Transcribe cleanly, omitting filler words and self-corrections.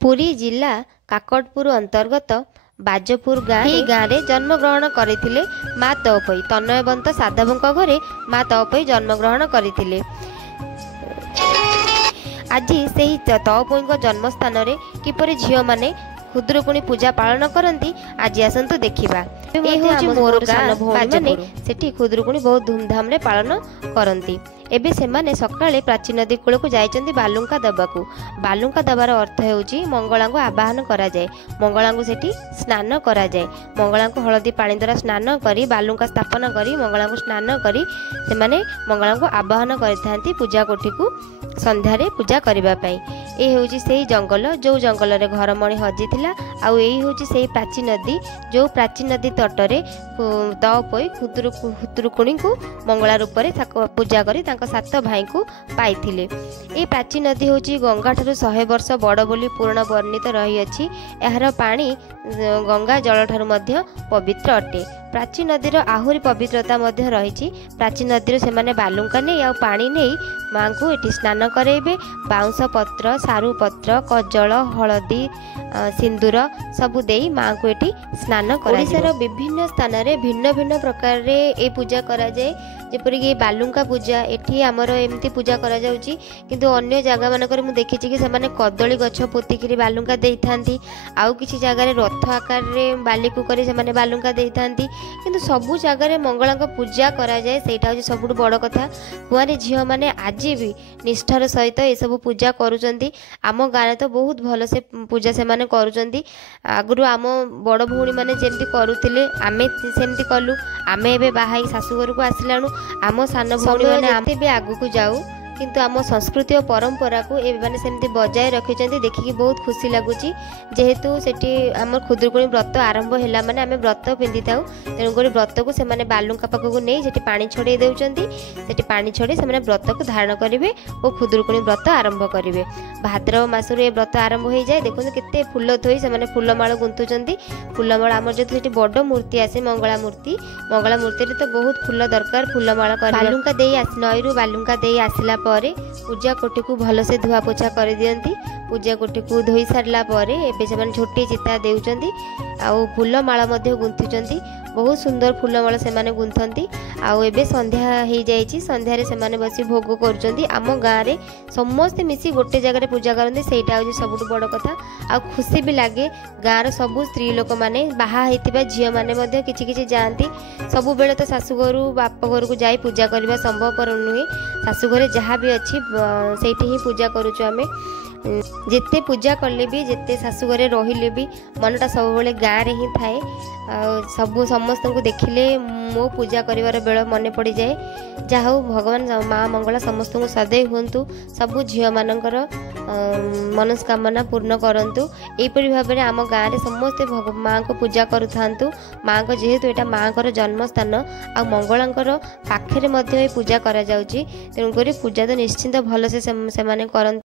पुरी जिला काकटपुर अंतर्गत बाजपुर गाँव गाँव जन्म ग्रहण करथिले माँ तौपई तनयवंत साधवों घरे माँ तौपई जन्म ग्रहण करथिले। आज से तौपई जन्म स्थान रे किपरि झियो माने खुदुरुकुणी पूजा पालन करती आज आसतु देखा। मोर गाँव मैंने सेठी खुदुरुकुणी बहुत धूमधाम रे पालन करती। एबे सेमाने सकाळे प्राची नदी कूल को जाइचंदी बालुंका दबाकू। बालुंका दबार अर्थ हेउची मंगला को आवाहन करा जाए। मंगला को सेठी स्नान करा जाए। मंगला को हलदी पानी द्वारा स्नान करी बालुंका स्थापना करी मंगला को स्नान करी सेमाने मंगला को आवाहन करथांती पूजा कोठी को संध्यारे पूजा करबा पई। ए हेउची सेही जंगल जो जंगल रे घरमणी हजिथिला आउ एही होची सेही प्राची नदी जो प्राची नदी तटरे तौपई खुदुरुकुणी को मंगला रूप रे पूजा करी सात भाई को पाइथिले। ए प्राची नदी होची गंगा ठारू 100 वर्ष बड़ बोली पूर्ण वर्णित रही अछि। एहार पानी गंगा जल ठारू मध्य पवित्र अटे। प्राची नदीर आहुरी पवित्रता मध्य रही। प्राची नदी से माने बालुंका नहीं आ पानी नहीं माँ को एटी स्नान करेबे। बाउंस पत्र सारू पत्र कजल हलदी सिंदूर सबु देई माँ को एटी स्नान कर। ओडिशार विभिन्न स्थान रे भिन्न भिन्न प्रकार रे ए पूजा करा जाए। जेपरि कि बालुंका पूजा एठी हमर एमती पूजा करा जाउची किंतु अन्य जगह मानकर मु देखिछि कि सेमाने कदली गछ पोतिकिरी बालुंका देइथांती। आउ किछि जगह रे रथ आकार रे बाली को करी सेमाने बालुंका देइथांती। किंतु सबु जगह रे मंगला को पूजा करा जाए सेटा होची सबुठ बड़ कथा। कुआरे झियो माने आज भी निष्ठार सहित ए सब पूजा करूचंती। आम गाँव तो बहुत भल से पूजा से माने करूचंती। आगुरु आम बड़ भौणी माने जेमती करूथिले आमे सेमती कलु। आमे एबे बाहाई सासु घर को आसिलानु आम सान भौणी माने आमे भी आगु को जाऊ किंतु आम संस्कृति और परंपरा को ए माने सेमती बजाय रखिचंती। देखिकी बहुत खुशी लागुची। जेहेतु सेठी आम खुदुरुकुणी व्रत आरंभ हैला माने आमे व्रत पिंधि थाउ तेणु करी व्रत को सेमाने बालुंका पाखकु नै सेठी पानी छड़े देउचंती। सेठी पानी छड़े सेमाने व्रत को धारण करिवे और खुदुरुकुणी व्रत आरंभ करिवे। भाद्रव मासरे ए व्रत आरंभ हो जाए। देखो केते फूल थोई सेमाने फूलमाळ गुंथुचंती। फूलमाळ आमर जेतु सेठी बड़ मूर्ति आसे मंगला मूर्ति रे तो बहुत फूल दरकार फूलमाळ कर बालुंका देई नईरु बालुंका देई आसिला परे पूजा कोठी को भल से धुआ पोछा कर दियंती। पूजा कोठी को धोई सारला परे एबे सेमाने झोटी चिता देउचंती आउ फूलमाळ मध्ये गुंथुचंती। बहुत सुंदर फूलमाळ सेमाने गुंथंती। आउ एबे संध्या हो जाइछि। संध्या रे सेमाने बसी भोग करूचंती। आम गाँव रे समस्त मिसी गोटे जगह रे पूजा करंती सेटा होची सबुठ बड़ कथा। आ खुशी भी लागे। गाँव रे सबु स्त्री लोक माने बाहा हेतिबा झियो माने मध्ये किछि किछि जांती। सबु बेले तो सासु घरु बाप घर को जाई पूजा करबा संभवपर नुहे। सासु घरे जहाँ भी अच्छी सेठी ही पूजा करूछु आमे। जिते पूजा कले भी जिते सासु घरे रहिले भी मनटा सब बेले गाँव रे ही थाए। सबू समस्त को देखिले मो पूजा करिवार बेल मन पड़ जाए। जहा भगवान माँ मंगला समस्त को सदैव हुंतु। सबू झियो मानकर मनस्कामना पूर्ण करंतु। एपरि भाव में आम गाँव में समस्ते माँ को पूजा करूँ। माँ को जेहेतु यहाँ माँ को जन्म स्थान आ मंगलांकर पाखे पूजा करा जाउची तेणुकरी पूजा तो निश्चिंत भल से करंतु।